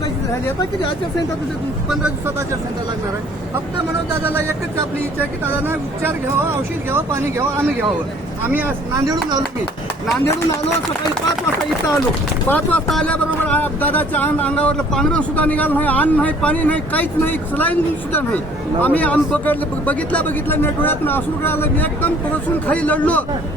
चौकशी झाली आता तरी आचारसंहिता तुझे पंधरा दिवसात आचारसंहिता लागणार आहे. फक्त म्हणून दादाला एकच आपली इच्छा की दादांना उपचार घ्यावा औषध घ्यावं पाणी घ्यावं आम्ही घ्यावं. आम्ही आज नांदेडून आलो मी. नांदेडून आलो सकाळी पाच वाजता इथं आलो. पाच वाजता आल्याबरोबर दादाच्या अंग अंगावरलं पांघरण सुद्धा निघालं नाही अन्न नाही पाणी नाही काहीच नाही सलाईन सुद्धा नाही. आम्ही आम बघितलं बघितलं बघितलं मी डोळ्यात असून आलं मी एकदम परसून खाली लढलो.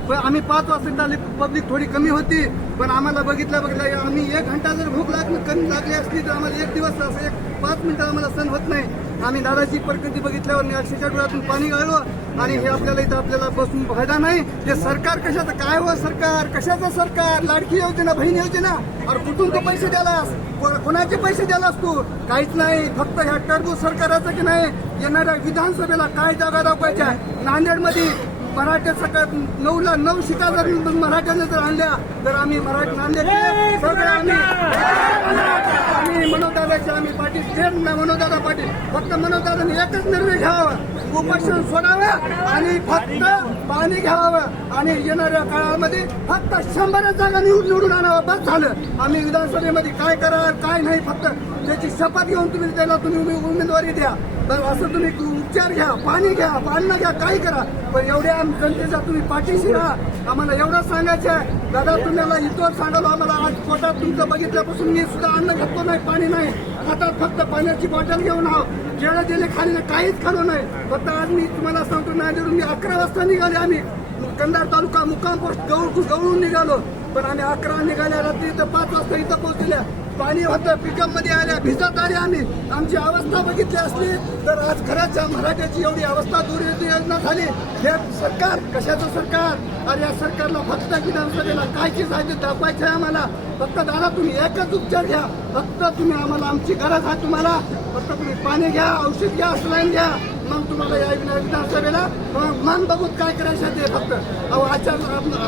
पण आम्ही पाच वाजता आले पब्लिक थोडी कमी होती. पण आम्हाला बघितलं बघितलं आम्ही एक घंटा जर भूक लागली कमी लागली असली तर आम्हाला एक दिवस असं एक पाच मिनिटं आम्हाला सण होत नाही. आम्ही दादाची प्रकृती बघितल्यावर मी डोळ्यातून पाणी गाळलो. आणि हे आपल्याला इथं आपल्याला बसून फायदा नाही. हे सरकार कशाचं काय हो सरकार? कशाचं सरकार? लाडकी योजना बहीण योजना? अरे कुठून तो पैसे द्यालास? को- कोणाचे पैसे द्यालास तू? काहीच नाही. फक्त ह्या टरबूज सरकाराचं की नाही? येणाऱ्या विधानसभेला काय जागा दाखवायच्या? नांदेडमध्ये मराठ्या सकाळ नऊला नऊ शिका जर मराठ्याने जर आणल्या तर आम्ही मराठी नांदेड सगळे आम्ही आम्ही आम्ही पाटील. तेच नाही पाटील. फक्त मनोदादाने एकच निर्णय घ्यावा. उपोषण सोडावं आणि फक्त पाणी घ्यावं. आणि येणाऱ्या काळामध्ये फक्त शंभर जागा निवडून आणावं. बस झालं. आम्ही विधानसभेमध्ये काय करावं काय नाही फक्त त्याची शपथ घेऊन तुम्ही त्याला तुम्ही उमे- उमेदवारी द्या. तर असं तुम्ही उपचार घ्या पाणी घ्या पाणी घ्या काही करा. पण एवढ्या जनतेचा तुम्ही पाठीशी राहा. आम्हाला एवढं सांगायचं आहे. दादा तुम्हाला इथं सांगालो आम्हाला आज पोटात तुमचं बघितल्यापासून मी सुद्धा अन्न घेतलो नाही पाणी नाही. हातात फक्त पाण्याची बॉटल घेऊन आहो. जेवढं दिले खाली काहीच खालो नाही. फक्त आज मी तुम्हाला सांगतो नांदेडून मी अकरा वाजता निघाले आम्ही. कंधार तालुका मुक्काम पोस्ट गवळ गवळून निघालो. पण आम्ही अकरा निघाल्या रात्री इथं पाच वाजता इथं पोहोचल्या. पाणी होतं पिकांमध्ये आल्या भिजत आले आम्ही. आमची अवस्था बघितली असली तर आज खरंच या मराठ्याची एवढी अवस्था दूर योजना झाली. हे सरकार कशाचं सरकार? अरे या सरकारला फक्त विधानसभेला काय चीज आहे ते दाखवायचं आहे आम्हाला? फक्त दादा तुम्ही एकच उपचार घ्या. फक्त तुम्ही आम्हाला आमची गरज आहे तुम्हाला. फक्त तुम्ही पाणी घ्या औषध घ्या सलाईन घ्या. मग तुम्हाला या विधानसभेला मन बघून काय करायचं ते फक्त. अहो आचार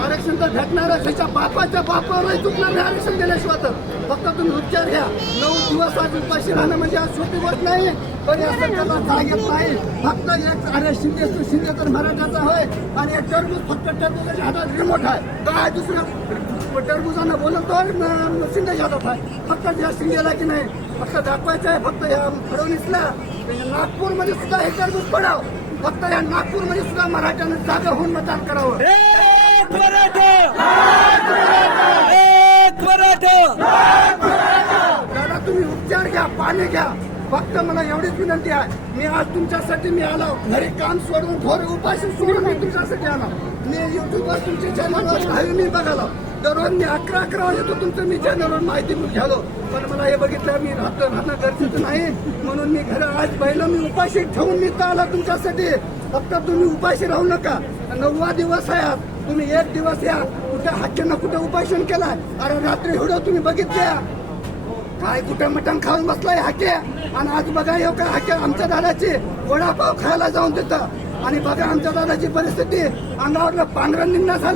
आरक्षण तर भेटणारच त्याच्या बापाच्या बापावरही चुकणार नाही आरक्षण दिल्याशिवाय तर. फक्त तुम्ही उच्चार घ्या. नऊ दिवस आज उपाशी राहणं म्हणजे आज सोपी गोष्ट नाही. पण या सरकारला जाग येत नाही. फक्त एक अरे शिंदे शिंदे तर मराठाचा होय. आणि एक टरबूज फक्त टरबूजाच्या हातात रिमोट आहे. काय दुसरं? टरबुजांना बोलवतो न- शिंदेच्या हातात आहे. फक्त या शिंदेला की नाही? फक्त दाखवायचं आहे. फक्त या फडणवीसला. नागपूरमध्ये सुद्धा हे टरबूज पडाव. फक्त या नागपूरमध्ये सुद्धा मराठ्यानं जागा होऊन मतदान करावं एक मराठा एक मराठा दादा तुम्ही उपचार घ्या पाणी घ्या फक्त मला एवढीच विनंती आहे. मी आज तुमच्यासाठी मी आलो. घरी काम सोडून घोर उपाशी सोडून मी तुमच्यासाठी आलो. मी युट्यूबवर तुमच्या चॅनलवर काही मी बघालो. दररोज मी अकरा अकरा वाजतो तुमचं मी चॅनलवर माहिती घ्यालो. पण मला हे बघितलं मी राहतो राहणं गरजेचं नाही. म्हणून मी घर आज पहिलं मी उपाशी ठेवून मी तर आला तुमच्यासाठी. फक्त तुम्ही उपाशी राहू नका. नववा दिवस आहे तुम्ही एक दिवस या. कुठे हाक्यानं कुठे उपासन केलाय? अरे रात्री एवढं तुम्ही बघितल्या. काय कुठं मटण खाऊन बसलाय हाके? आणि आज बघा येऊ का हाके आमच्या दादाची वडापाव खायला जाऊन देतं. आणि बघा आमच्या दादाची परिस्थिती. अंगावरलं पांढरं निघणं झालं.